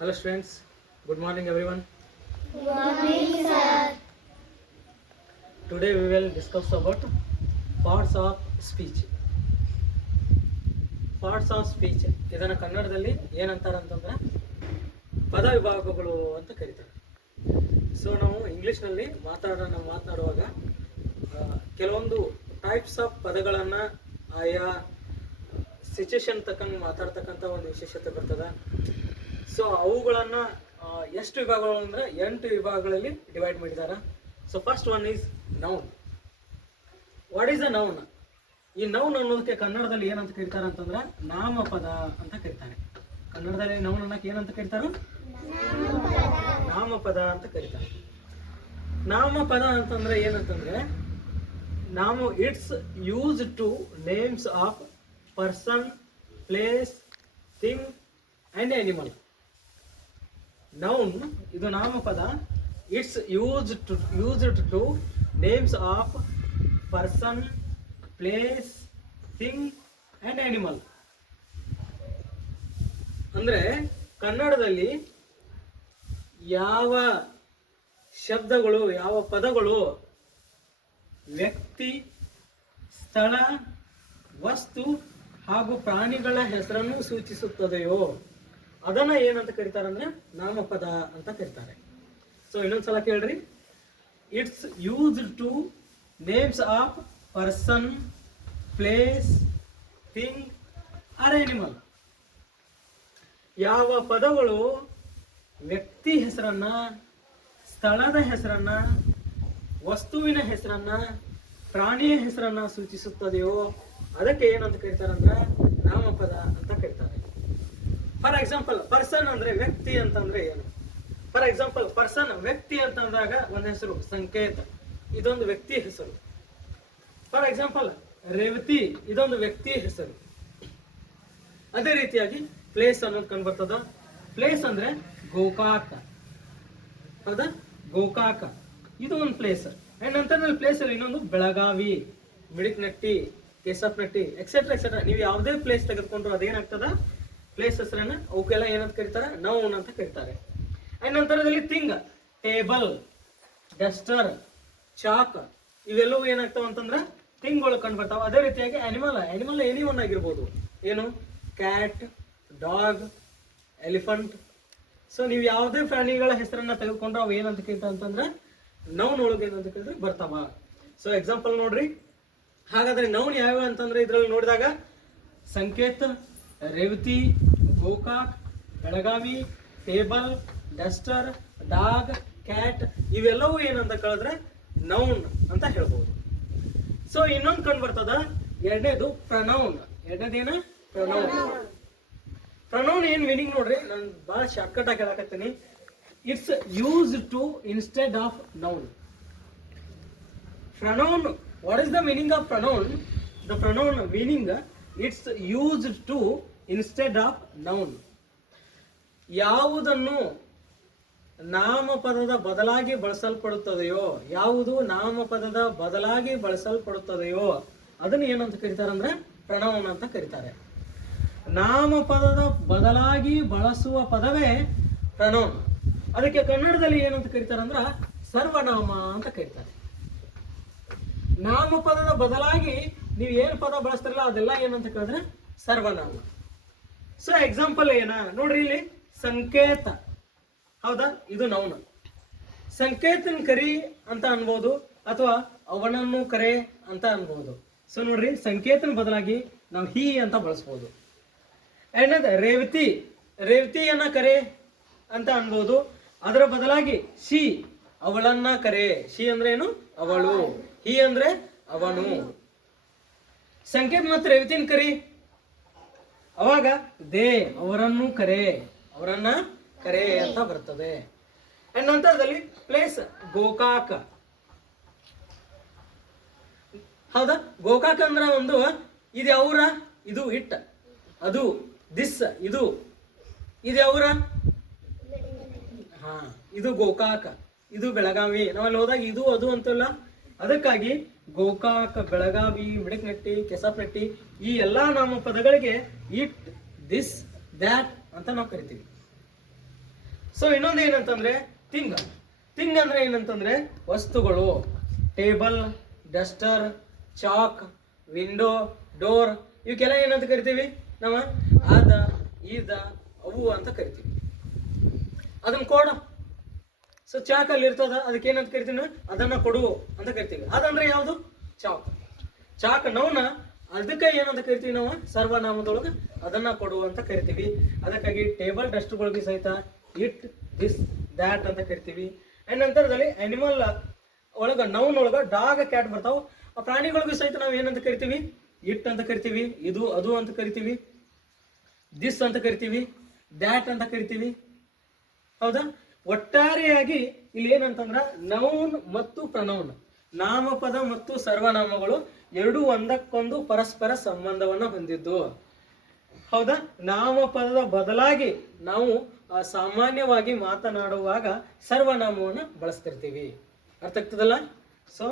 Hello students, good morning everyone. Good morning, sir. Today we will discuss about parts of speech. Parts of speech ಇದನ್ನು ಕನ್ನಡದಲ್ಲಿ ಏನಂತಾರೆ ಅಂತಂದ್ರೆ ಪದ ವಿಭಾಗಗಳು ಅಂತ ಕರೀತಾರೆ. ಸೊ ನಾವು ಇಂಗ್ಲೀಷ್ನಲ್ಲಿ ಮಾತನಾಡುವಾಗ ಕೆಲವೊಂದು ಟೈಪ್ಸ್ ಆಫ್ ಪದಗಳನ್ನು ಆಯಾ ಸಿಚುಯೇಷನ್ ತಕ್ಕಂಗೆ ಮಾತಾಡ್ತಕ್ಕಂಥ ಒಂದು ವಿಶೇಷತೆ ಬರ್ತದೆ. ಸೊ ಅವುಗಳನ್ನು ಎಷ್ಟು ವಿಭಾಗಗಳು ಅಂದರೆ 8 ವಿಭಾಗಗಳಲ್ಲಿ ಡಿವೈಡ್ ಮಾಡಿದ್ದಾರೆ. So first one is noun. What is a noun? ಈ ನೌನ್ ಅನ್ನೋದಕ್ಕೆ ಕನ್ನಡದಲ್ಲಿ ಏನಂತ ಕರೀತಾರೆ ಅಂತಂದ್ರೆ ನಾಮಪದ ಅಂತ ಕರೀತಾರೆ. ಕನ್ನಡದಲ್ಲಿ ನೌನ್ ಅನ್ನಕ್ಕೆ ಏನಂತ ಕರೀತಾರೆ? ನಾಮಪದ ಅಂತ ಕರೀತಾರೆ. ನಾಮಪದ ಅಂತಂದ್ರೆ ಏನಂತಂದ್ರೆ it's use to names of person, place, thing and animal. Noun ಇದು ನಾಮಪದ. It's used to names of person, place, thing and animal. ಅಂದರೆ ಕನ್ನಡದಲ್ಲಿ ಯಾವ ಶಬ್ದಗಳು, ಯಾವ ಪದಗಳು ವ್ಯಕ್ತಿ, ಸ್ಥಳ, ವಸ್ತು ಹಾಗೂ ಪ್ರಾಣಿಗಳ ಹೆಸರನ್ನು ಸೂಚಿಸುತ್ತದೆಯೋ ಅದನ್ನ ಏನಂತ ಕರೀತಾರೆ ಅಂದ್ರೆ ನಾಮಪದ ಅಂತ ಕರೀತಾರೆ. ಸೊ ಇನ್ನೊಂದ್ಸಲ ಕೇಳ್ರಿ. It's used to names of person, place, thing or animal. ಯಾವ ಪದಗಳು ವ್ಯಕ್ತಿ ಹೆಸರನ್ನ, ಸ್ಥಳದ ಹೆಸರನ್ನ, ವಸ್ತುವಿನ ಹೆಸರನ್ನ, ಪ್ರಾಣಿಯ ಹೆಸರನ್ನ ಸೂಚಿಸುತ್ತದೆಯೋ ಅದಕ್ಕೆ ಏನಂತ ಕರೀತಾರೆ ಅಂದ್ರೆ ನಾಮಪದ ಅಂತ ಕರೀತಾರೆ. ಫಾರ್ ಎಕ್ಸಾಂಪಲ್ ಪರ್ಸನ್ ಅಂದ್ರೆ ವ್ಯಕ್ತಿ ಅಂತಂದ್ರೆ ಏನು? ಫಾರ್ ಎಕ್ಸಾಂಪಲ್ ಪರ್ಸನ್ ವ್ಯಕ್ತಿ ಅಂತಂದಾಗ ಒಂದು ಹೆಸರು ಸಂಕೇತ, ಇದೊಂದು ವ್ಯಕ್ತಿ ಹೆಸರು. ಫಾರ್ ಎಕ್ಸಾಂಪಲ್ ರೇವತಿ, ಇದೊಂದು ವ್ಯಕ್ತಿ ಹೆಸರು. ಅದೇ ರೀತಿಯಾಗಿ ಪ್ಲೇಸ್ ಅನ್ನೋದು ಕಂಡು ಬರ್ತದ. ಪ್ಲೇಸ್ ಅಂದ್ರೆ ಗೋಕಾಕ, ಹೌದಾ? ಗೋಕಾಕ ಇದು ಒಂದು ಪ್ಲೇಸ್. ಅಂಡ್ ನಂತರ ಪ್ಲೇಸ್ ಅಲ್ಲಿ ಇನ್ನೊಂದು ಬೆಳಗಾವಿ, ಮಿಡಿಕ್ನಟ್ಟಿ, ಕೇಸಪ್ನಟ್ಟಿ ಎಕ್ಸೆಟ್ರಾ ಎಕ್ಸೆಟ್ರಾ. ನೀವು ಯಾವುದೇ ಪ್ಲೇಸ್ ತೆಗೆದುಕೊಂಡ್ರು ಅದೇನಾಗ್ತದ ಪ್ಲೇಸ್ ಹೆಸರನ್ನ ಅವಕ್ಕೆಲ್ಲ ಏನಂತ ಕರೀತಾರೆ? ನೌನ್ ಅಂತ ಕರೀತಾರೆ. ಅಂಡ್ ನಂತರದಲ್ಲಿ ಥಿಂಗ್, ಟೇಬಲ್, ಡಸ್ಟರ್, ಚಾಕ್ ಇವೆಲ್ಲವೂ ಏನಾಗ್ತಾವ ಅಂತಂದ್ರೆ ಥಿಂಗ್ಗಳು ಕಂಡು ಬರ್ತಾವ. ಅದೇ ರೀತಿಯಾಗಿ ಅನಿಮಲ್ ಎನಿ ಒನ್ ಆಗಿರ್ಬೋದು. ಏನು? Cat, dog, elephant. ಸೊ ನೀವು ಯಾವುದೇ ಪ್ರಾಣಿಗಳ ಹೆಸರನ್ನ ತೆಗೆದುಕೊಂಡ್ರೆ ಅವು ಏನಂತ ಕರೀತಾವ ಅಂತಂದ್ರೆ ನೌನ್ ಒಳಗೆ ಏನಂತ ಕೇಳಿದ್ರೆ ಬರ್ತಾವ. ಸೊ ಎಕ್ಸಾಂಪಲ್ ನೋಡ್ರಿ. ಹಾಗಾದ್ರೆ ನೌನ್ ಯಾವ್ಯಾವ ಅಂತಂದ್ರೆ ಇದ್ರಲ್ಲಿ ನೋಡಿದಾಗ ಸಂಕೇತ, Revathi, Gokak, Belagavi, table, Duster, dog, cat ಇವೆಲ್ಲವೂ ಏನಂತ ಕೇಳಿದ್ರೆ ನೌನ್ ಅಂತ ಹೇಳ್ಬೋದು. ಸೊ ಇನ್ನೊಂದು ಕಂಡು ಬರ್ತದ, ಎರಡನೇದು ಪ್ರನೌನ್. ಎರಡನೇದೇನ? ಪ್ರನೌನ್. ಪ್ರನೌನ್ ಏನ್ ಮೀನಿಂಗ್ ನೋಡ್ರಿ, ನಾನು ಬಹಳ ಶಾರ್ಟ್ಕಟ್ ಆಗಿ ಹೇಳಕತ್ತೀನಿ. It's use to instead of noun. Pronoun, what is the meaning of pronoun? The pronoun meaning it's used to instead of noun. ಯಾವುದನ್ನು ನಾಮಪದದ ಬದಲಾಗಿ ಬಳಸಲ್ಪಡುತ್ತದೆಯೋ, ಯಾವುದು ನಾಮಪದದ ಬದಲಾಗಿ ಬಳಸಲ್ಪಡುತ್ತದೆಯೋ ಅದನ್ನು ಏನಂತ ಕರೀತಾರೆ ಅಂದ್ರೆ ಪ್ರನೌನ್ ಅಂತ ಕರೀತಾರೆ. ನಾಮಪದದ ಬದಲಾಗಿ ಬಳಸುವ ಪದವೇ ಪ್ರನೌನ್. ಅದಕ್ಕೆ ಕನ್ನಡದಲ್ಲಿ ಏನಂತ ಕರೀತಾರೆ ಅಂದ್ರೆ ಸರ್ವನಾಮ ಅಂತ ಕರೀತಾರೆ. ನಾಮಪದದ ಬದಲಾಗಿ ನೀವು ಏನು ಪದ ಬಳಸ್ತಾರಲ್ಲ ಅದೆಲ್ಲ ಏನಂತ ಕೇಳಿದ್ರೆ ಸರ್ವನಾಮ. ಸೊ ಎಕ್ಸಾಂಪಲ್ ಏನ ನೋಡ್ರಿ, ಇಲ್ಲಿ ಸಂಕೇತ, ಹೌದಾ? ಇದು ನೌನ್. ಸಂಕೇತನ್ ಕರಿ ಅಂತ ಅನ್ಬೋದು ಅಥವಾ ಅವನನ್ನು ಕರೆ ಅಂತ ಅನ್ಬೋದು. ಸೊ ನೋಡ್ರಿ, ಸಂಕೇತನ ಬದಲಾಗಿ ನಾವು ಹಿ ಅಂತ ಬಳಸ್ಬೋದು. ಅಂಡ್ ರೇವತಿಯನ್ನ ಕರೆ ಅಂತ ಅನ್ಬೋದು. ಅದರ ಬದಲಾಗಿ ಶಿ, ಅವಳನ್ನ ಕರೆ. ಶಿ ಅಂದ್ರೆ ಏನು? ಅವಳು. ಹಿ ಅಂದ್ರೆ ಅವನು. ಸಂಕೇತ ಮತ್ತು ರೇವತಿನ ಕರಿ, ಅವಾಗ ದೇ, ಅವರನ್ನು ಕರೆ, ಅವರನ್ನ ಕರೆ ಅಂತ ಬರ್ತದೆ. ಅಂಡ್ ನಂತರದಲ್ಲಿ ಪ್ಲೇಸ್, ಗೋಕಾಕ, ಹೌದಾ? ಗೋಕಾಕ ಅಂದ್ರೆ ಒಂದು ಇದು ಅವರ, ಇದು ಇಟ್, ಅದು ದಿಸ್, ಇದು ಅವರ, ಹಾ ಇದು ಗೋಕಾಕ, ಇದು ಬೆಳಗಾವಿ. ನಾವಲ್ಲಿ ಹೋದಾಗ ಇದು ಅದು ಅಂತಲ್ಲ. ಅದಕ್ಕಾಗಿ ಗೋಕಾಕ್, ಬೆಳಗಾವಿ, ಮಿಡಕ್ನಟ್ಟಿ, ಕೆಸಪ್ನಟ್ಟಿ ಈ ಎಲ್ಲಾ ನಾಮಪದಗಳಿಗೆ ಇಟ್, ದಿಸ್, ದ್ಯಾಟ್ ಅಂತ ನಾವು ಕರಿತೀವಿ. ಸೊ ಇನ್ನೊಂದು ಏನಂತಂದ್ರೆ ಥಿಂಗ್. ಥಿಂಗ್ ಅಂದ್ರೆ ಏನಂತಂದ್ರೆ ವಸ್ತುಗಳು. Table, duster, chalk, window, door, ಇವಕ್ಕೆಲ್ಲ ಏನಂತ ಕರಿತೀವಿ ನಾವು? ಆದ, ಈದ, ಅವು ಅಂತ ಕರಿತೀವಿ. ಅದನ್ನ ಕೊಡ. ಸೊ ಚಾಕ್ ಅಲ್ಲಿ ಇರ್ತದ, ಅದಕ್ಕೆ ಏನಂತ ಕರಿತೀವಿ ನಾವು? ಅದನ್ನ ಕೊಡು ಅಂತ ಕರಿತೀವಿ. ಅದಂದ್ರೆ ಯಾವುದು? ಚಾಕ್. ಚಾಕ್ ನೌನ, ಅದಕ್ಕೆ ಏನಂತ ಕರಿತೀವಿ ನಾವು? ಸರ್ವನಾಮದೊಳಗೆ ಅದನ್ನ ಕೊಡು ಅಂತ ಕರಿತೀವಿ. ಅದಕ್ಕಾಗಿ ಟೇಬಲ್, ಡಸ್ಟ್ಗಳಿಗೆ ಸಹಿತ ಇಟ್, ದಿಸ್, ದ್ಯಾಟ್ ಅಂತ ಕರಿತೀವಿ. ಅಂಡ್ ನಂತರದಲ್ಲಿ ಅನಿಮಲ್ ಒಳಗ ನೌನ್ ಒಳಗ ಡಾಗ್, ಕ್ಯಾಟ್ ಬರ್ತಾವ. ಆ ಪ್ರಾಣಿಗಳಿಗೂ ಸಹಿತ ನಾವು ಏನಂತ ಕರಿತೀವಿ? ಇಟ್ ಅಂತ ಕರಿತೀವಿ, ಇದು, ಅದು ಅಂತ ಕರಿತೀವಿ, ದಿಸ್ ಅಂತ ಕರಿತೀವಿ, ದ್ಯಾಟ್ ಅಂತ ಕರಿತೀವಿ. ಹೌದಾ? ಒಟ್ಟಾರೆಯಾಗಿ ಇಲ್ಲಿ ಏನಂತಂದ್ರ ನೌನ್ ಮತ್ತು ಪ್ರನೌನ್, ನಾಮಪದ ಮತ್ತು ಸರ್ವನಾಮಗಳು ಎರಡೂ ಒಂದಕ್ಕೊಂದು ಪರಸ್ಪರ ಸಂಬಂಧವನ್ನ ಹೊಂದಿದ್ದು. ಹೌದಾ? ನಾಮಪದದ ಬದಲಾಗಿ ನಾವು ಸಾಮಾನ್ಯವಾಗಿ ಮಾತನಾಡುವಾಗ ಸರ್ವನಾಮವನ್ನು ಬಳಸ್ತಿರ್ತೀವಿ. ಅರ್ಥ ಆಗ್ತದಲ್ಲ? ಸೊ